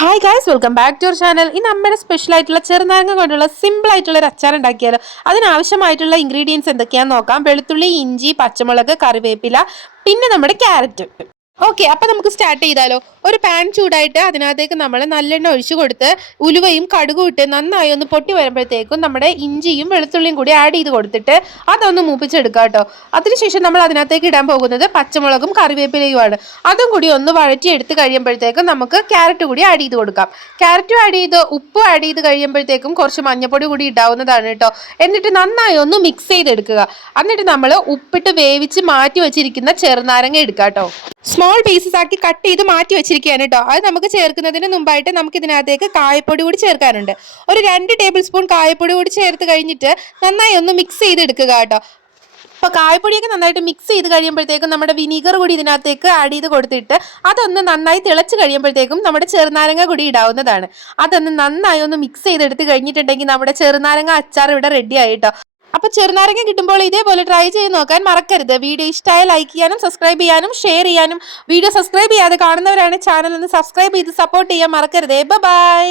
Hi guys, welcome back to our channel. ഈ നമ്മുടെ special ആയിട്ടുള്ള ചെറുനാരങ്ങ കൊണ്ടുള്ള സിമ്പിൾ ആയിട്ടുള്ള ഒരു അച്ചാർ ഉണ്ടാക്കിയാലോ. അതിനാവശ്യമായിട്ടുള്ള ഇൻഗ്രീഡിയൻസ് എന്തൊക്കെയാണെന്ന് നോക്കാം. വെളുത്തുള്ളി, ഇഞ്ചി, പച്ചമുളക്, കറിവേപ്പില, പിന്നെ നമ്മുടെ ക്യാരറ്റ്. ഓക്കെ, അപ്പൊ നമുക്ക് സ്റ്റാർട്ട് ചെയ്താലോ. ഒരു പാൻ ചൂടായിട്ട് അതിനകത്തേക്ക് നമ്മൾ നല്ലെണ്ണ ഒഴിച്ചു കൊടുത്ത് ഉലുവയും കടുകും ഇട്ട് നന്നായി ഒന്ന് പൊട്ടി വരുമ്പോഴത്തേക്കും നമ്മുടെ ഇഞ്ചിയും വെളുത്തുള്ളിയും കൂടി ആഡ് ചെയ്ത് കൊടുത്തിട്ട് അതൊന്ന് മൂപ്പിച്ചെടുക്കുക കേട്ടോ. അതിനുശേഷം നമ്മൾ അതിനകത്തേക്ക് ഇടാൻ പോകുന്നത് പച്ചമുളകും കറിവേപ്പിലയുമാണ്. അതും കൂടി ഒന്ന് വഴറ്റി എടുത്ത് കഴിയുമ്പോഴത്തേക്കും നമുക്ക് ക്യാരറ്റ് കൂടി ആഡ് ചെയ്ത് കൊടുക്കാം. ക്യാരറ്റും ആഡ് ചെയ്ത് ഉപ്പ് ആഡ് ചെയ്ത് കഴിയുമ്പോഴത്തേക്കും കുറച്ച് മഞ്ഞപ്പൊടി കൂടി ഇടാവുന്നതാണ് കേട്ടോ. എന്നിട്ട് നന്നായി ഒന്ന് മിക്സ് ചെയ്തെടുക്കുക. എന്നിട്ട് നമ്മൾ ഉപ്പിട്ട് വേവിച്ച് മാറ്റി വെച്ചിരിക്കുന്ന ചെറുനാരങ്ങ എടുക്കുക കേട്ടോ. സ്മോൾ പീസസ് ആക്കി കട്ട് ചെയ്ത് മാറ്റി വെച്ചിരിക്കുകയാണ് കേട്ടോ. അത് നമുക്ക് ചേർക്കുന്നതിന് മുമ്പായിട്ട് നമുക്ക് ഇതിനകത്തേക്ക് കായപ്പൊടി കൂടി ചേർക്കാനുണ്ട്. ഒരു 2 ടേബിൾ സ്പൂൺ കായപ്പൊടി കൂടി ചേർത്ത് കഴിഞ്ഞിട്ട് നന്നായി ഒന്ന് മിക്സ് ചെയ്തെടുക്കുക കേട്ടോ. അപ്പോൾ കായപ്പൊടിയൊക്കെ നന്നായിട്ട് മിക്സ് ചെയ്ത് കഴിയുമ്പോഴത്തേക്കും നമ്മുടെ വിനീഗർ കൂടി ഇതിനകത്തേക്ക് ആഡ് ചെയ്ത് കൊടുത്തിട്ട് അതൊന്ന് നന്നായി തിളച്ച് കഴിയുമ്പോഴത്തേക്കും നമ്മുടെ ചെറുനാരങ്ങ കൂടി ഇടാവുന്നതാണ്. അതൊന്ന് നന്നായി ഒന്ന് മിക്സ് ചെയ്തെടുത്ത് കഴിഞ്ഞിട്ടുണ്ടെങ്കിൽ നമ്മുടെ ചെറുനാരങ്ങ അച്ചാർ ഇവിടെ റെഡി ആയിട്ടോ. അപ്പോൾ ചെറുനാരങ്ങ കിട്ടുമ്പോൾ ഇതേപോലെ ട്രൈ ചെയ്ത് നോക്കാൻ മറക്കരുത്. വീഡിയോ ഇഷ്ടമായ ലൈക്ക് ചെയ്യാനും സബ്സ്ക്രൈബ് ചെയ്യാനും ഷെയർ ചെയ്യാനും, വീഡിയോ സബ്സ്ക്രൈബ് ചെയ്യാതെ കാണുന്നവരാണ് ചാനൽ ഒന്ന് സബ്സ്ക്രൈബ് ചെയ്ത് സപ്പോർട്ട് ചെയ്യാൻ മറക്കരുത്. ബൈ.